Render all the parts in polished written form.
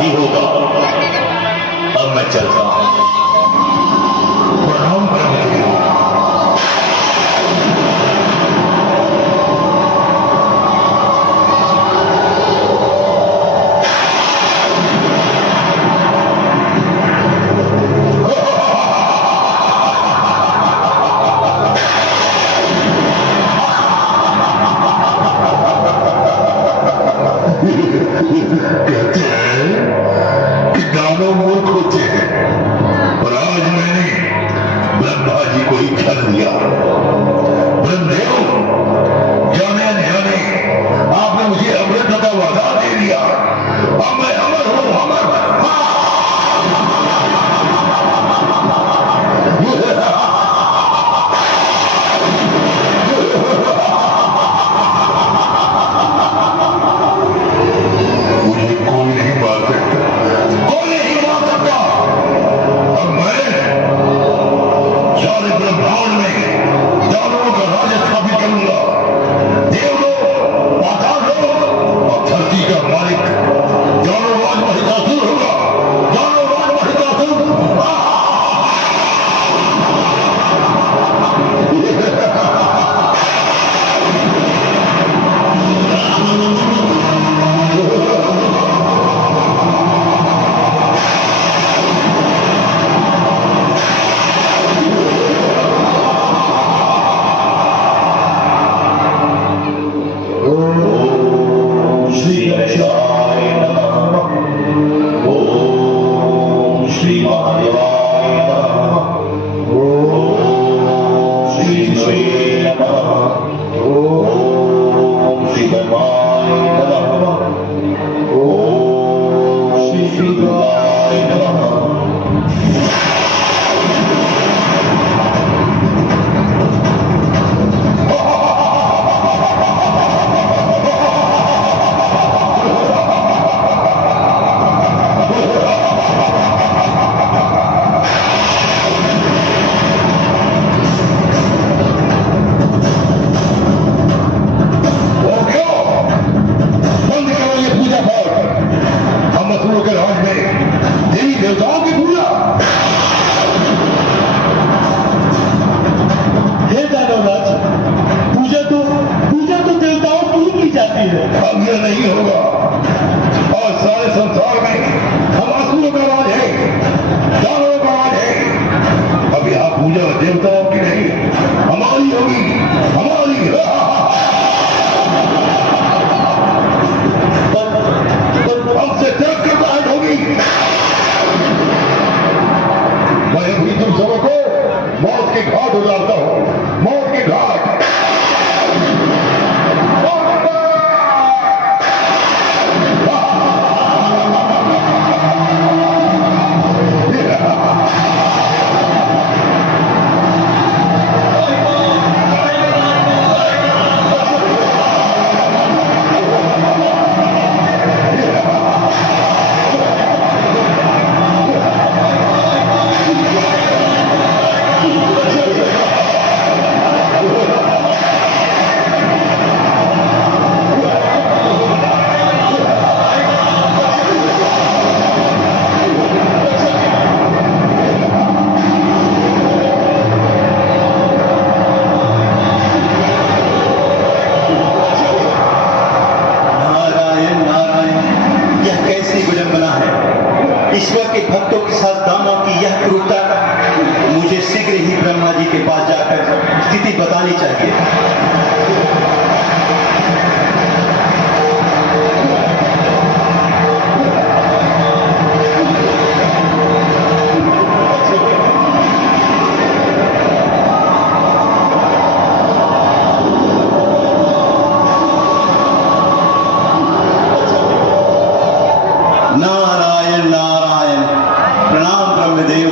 ही होगा। अब मैं चलता हूं। प्रणाम ब्रह्मदेव। कहते हैं कि दानव मूर्ख होते हैं, और आज मैंने ब्रह्मा जी को ही ठग दिया। ब्रह्मदेव, जाने अनजाने आपने मुझे अमृत का वादा दे दिया। अब मैं अमर हूं, अमर। मुझे कोई नहीं मार सकता, कोई नहीं मार सकता। और मैं सारे ब्रह्मांड में दानवों का राज स्थापित करूंगा। देवलोक, पाताल लोक और धरती का मालिक दानवराज महिषासुर होगा। दानवराज महिषासुर। ओम श्री गणेशाय नमः। ओम श्री महादेवाय नमः। ओम श्री विष्णुवे नमः। ओम श्री ब्रह्माय नमः। ओम श्री शिवाय नमः। असुरों के राज में देवी देवताओं की पूजा। हे दानवराज, पूजा तो देवताओं की ही की जाती है। अब यह नहीं होगा, और सारे संसार में हम असुरों का राज है, दानवों का राज है। अब यह पूजा देवताओं की नहीं, हमारी होगी, हमारी। हमसे तरफ के बाहर होगी। मैं अभी तुम सबों को मौत के घाट उतारता हूं, मौत के घाट। ईश्वर के भक्तों के साथ दानवों की यह क्रूरता मुझे शीघ्र ही ब्रह्मा जी के पास जाकर स्थिति बतानी चाहिए। नारायण नारायण। प्रणाम ब्रह्मदेव।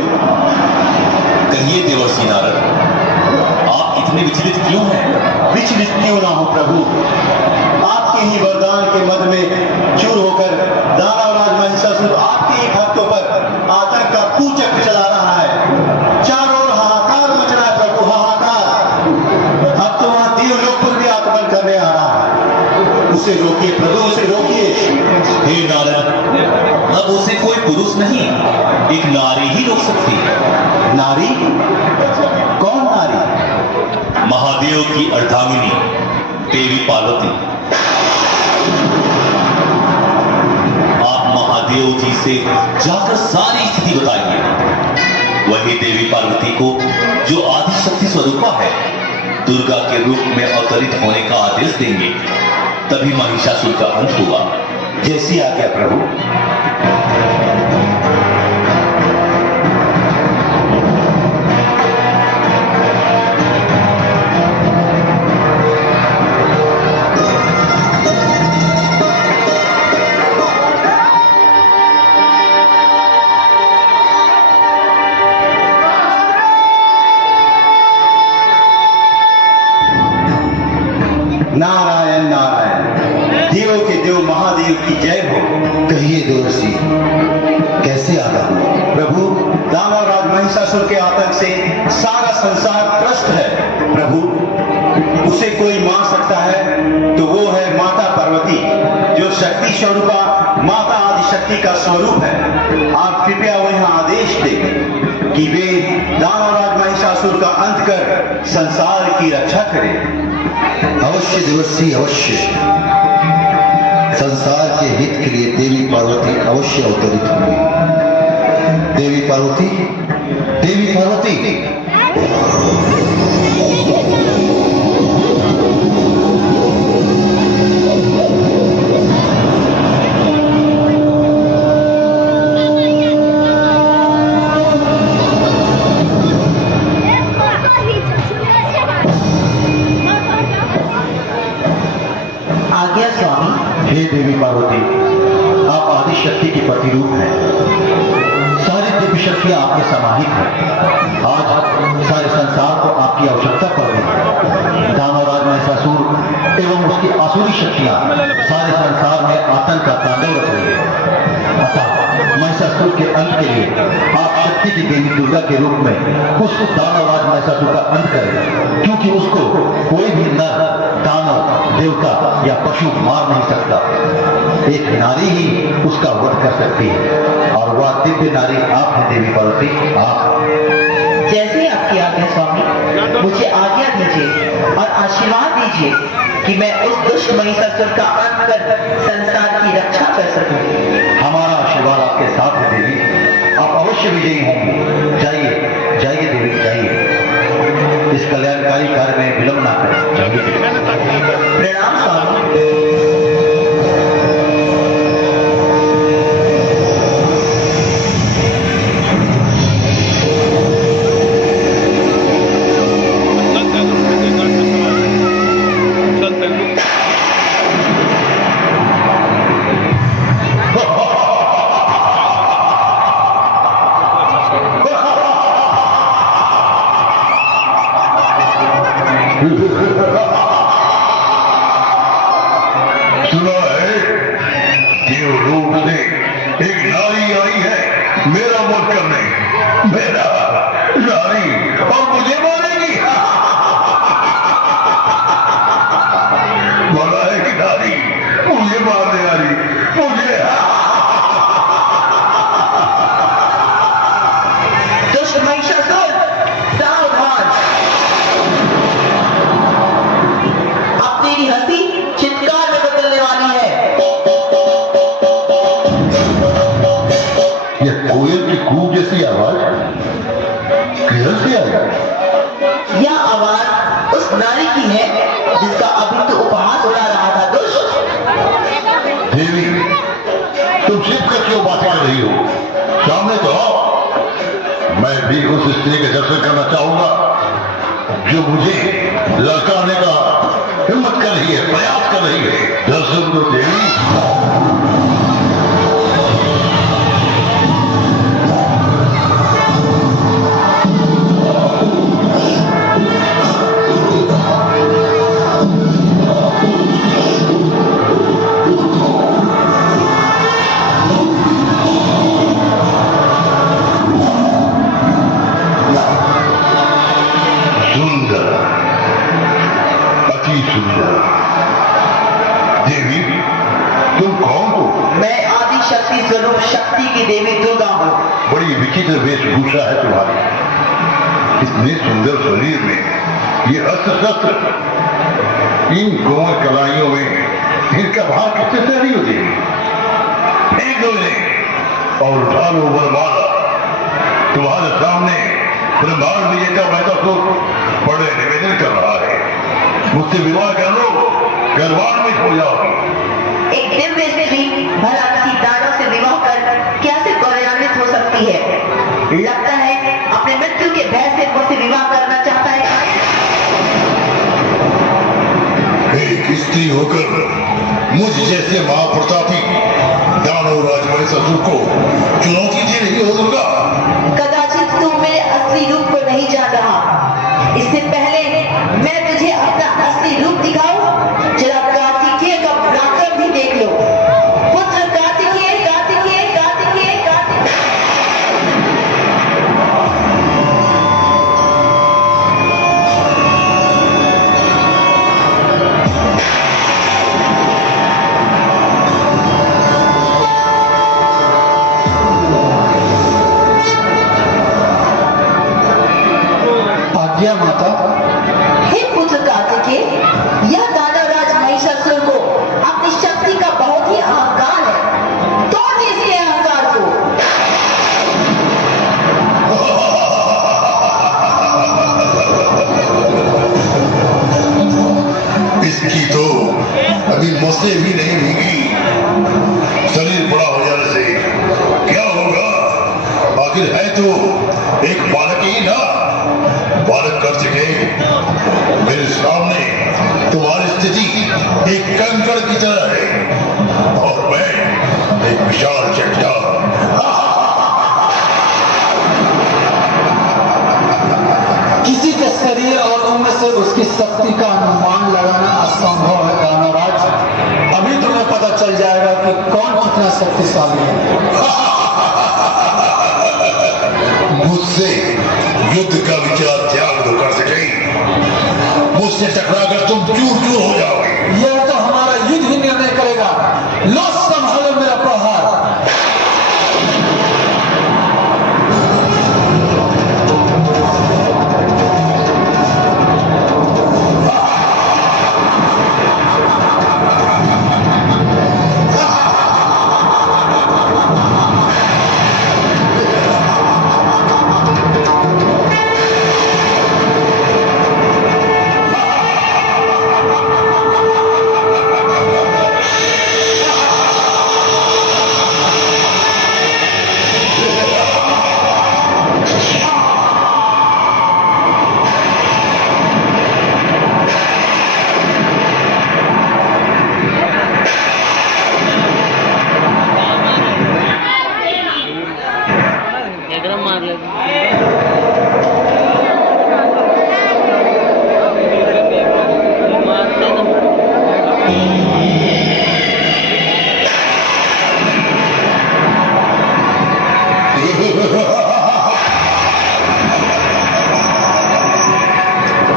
कहिए देवर्षि नारद, आप इतने विचलित क्यों हैं? विचलित क्यों ना हो प्रभु, आपके ही वरदान के मद में चूर होकर दानवराज महिषासुर आपके ही भक्तों पर आतंक का कुचक्र चला रहा है। चारों ओर हाहाकार मच रहा है प्रभु, हाहाकार। अब तो वहां देवलोक पर भी आक्रमण करने आ रहा है। उसे रोकिए प्रभु, उसे रोकिए। हे नारद, अब उसे कोई पुरुष नहीं, एक नारी ही रोक सकती है। नारी? कौन नारी? महादेव की अर्धांगिनी देवी पार्वती। आप महादेव जी से जाकर सारी स्थिति बताइए। वही देवी पार्वती को, जो आदि शक्ति स्वरूपा है, दुर्गा के रूप में अवतरित होने का आदेश देंगे, तभी महिषासुर का अंत हुआ। जैसी आज्ञा प्रभु। नारायण नारायण, देवों के देव महादेव की जय हो। कहिए देवर्षि, कैसे आगा हुआ? प्रभु, दानवराज महिषासुर के आतंक से सारा संसार त्रस्त है। प्रभु, उसे कोई मार सकता है तो वो है माता पार्वती, जो शक्ति स्वरूपा माता आदि शक्ति का स्वरूप है। आप कृपया उन्हें आदेश दें कि वे दानवराज महिषासुर का अंत कर संसार की रक्षा करें। अवश्य देवर्षि, अवश्य। संसार के हित के लिए देवी पार्वती अवश्य अवतरित होंगी। देवी पार्वती, देवी पार्वती। आज्ञा स्वामी। हे देवी पार्वती, आप आदि शक्ति के प्रतिरूप हैं। सारी दिव्य शक्तियां आप में समाहित हैं। आज सारे संसार को आपकी आवश्यकता पड़ रही है। दानवराज महिषासुर एवं उसकी आसुरी शक्तियां सारे संसार में आतंक का तांडव रच रही है। अतः महिषासुर के अंत के लिए आप शक्ति की देवी दुर्गा के रूप में उस दानवराज महिषासुर का अंत करें, क्योंकि उसको कोई भी नर, दानव, देवता या पशु मार नहीं सकता। एक नारी ही उसका वध कर सकती है, और वह दिव्य नारी आप हैं देवी पार्वती, आप। जैसे आपकी आज्ञा स्वामी, मुझे आज्ञा दीजिए और आशीर्वाद दीजिए कि मैं उस दुष्ट महिषासुर का अंत कर संसार की रक्षा कर सकूं। हमारा आशीर्वाद आपके साथ है देवी, आप अवश्य विजयी होंगे। जाइए, जाइए देवी, जाइए। इस कल्याणकारी कार्य में विलंब ना करें, जाइए। प्रणाम स्वामी। सुना है, देवलोक से एक नारी आई है मेरा वध करने। मेरा नारी, और मुझे मारेगी। बोला है कि नारी मुझे मारने आ रही, मुझे। दुष्ट महिषासुर, सावधान। अब तेरी हंसी चित्कार में बदलने वाली है। यह कोयल की कूक जैसी आवाज किधर से आई? यह आवाज उस नारी की है जिसका अभी तो उपहास उड़ा रहा था। दुष्ट देवी, तुम छिप कर क्यों बातें कर रही हो? सामने तो आओ। मैं भी उस स्त्री के दर्शन करना चाहूंगा जो मुझे ललकारने का हिम्मत कर रही है, प्रयास कर रही है। दर्शन दो देवी। सुंदर, अति सुंदर। देवी, तुम कौन हो? मैं आदि आदिशक्ति स्वरूप शक्ति की देवी दुर्गा हूँ। बड़ी विचित्र वेशभूषा है तुम्हारी। इतने सुंदर शरीर में ये अस्त्र शस्त्र, इन कोमल कलाइयों में इनका भाग किससे तैयारी हो जाएगी? फेंक दो इन्हें और उठा लो वरमाला। तुम्हारे सामने ब्रह्मांड विजेता महिषासुर बड़े निवेदन कर रहा है, मुझसे विवाह कर लो, गर्भान्वित हो जाओ। एक दिव्य स्त्री भला किसी दानव से विवाह कर कैसे गौरवान्वित हो सकती है? लगता है अपने मृत्यु के भय से मुझसे विवाह करना चाहता है। एक स्त्री होकर मुझ जैसे महाप्रतापी दानव राज महिषासुर को चुनौती दे रही हो दुर्गा? कदाचित तू मेरे असली रूप को नहीं जान रहा। इससे पहले मैं तुझे अपना असली रूप दिखाऊं, जरा कार्तिकेय का पराक्रम भी देख लो। पुत्र कार्तिकेय, कार्तिकेय, कार्तिकेय, कार्तिकेय। आज्ञा माता। हे पुत्र कार्तिकेय, यह दानवराज महिषासुर को अपनी शक्ति का बहुत ही अहंकार है। तोड़ दे इसके अहंकार को। इसकी तो अभी मुझसे भी नहीं भीगी। शरीर बड़ा हो जाने से क्या होगा? आखिर है तो एक बालक ही ना। बालक कर सके मेरे सामने तुम्हारी स्थिति एक कंकड़ की तरह है और मैं एक विशाल चट्टान। किसी के शरीर और उम्र से उसकी शक्ति का अनुमान लगाना असंभव है दानवराज। अभी तुम्हें पता चल जाएगा कि कौन कितना शक्तिशाली है। मुझसे युद्ध का विचार त्याग दो कर सके। मुझसे टकराकर तुम चूर चूर हो जाओगे। यह तो हमारा युद्ध ही निर्णय करेगा। लो संभालो मेरा प्रहार।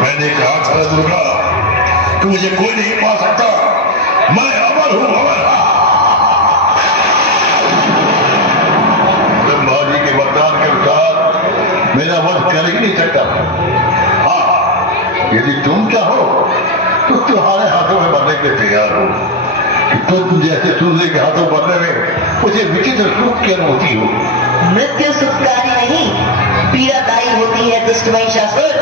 मैंने कहा था दुर्गा कि मुझे कोई नहीं पा सकता। मैं अमर हूं, अमर। ब्रह्मा जी के वरदान के अनुसार मेरा वध कर ही नहीं सकता। हाँ, यदि तुम चाहो तो तुम्हारे हाथों में मरने के लिए तैयार हो। तुम जैसे सुनने के हाथों मरने में मुझे विचित्र सुख की अनुभूति हो। मृत्यु सुखकारी नहीं, पीड़ादायी होती है दुष्ट महिषासुर।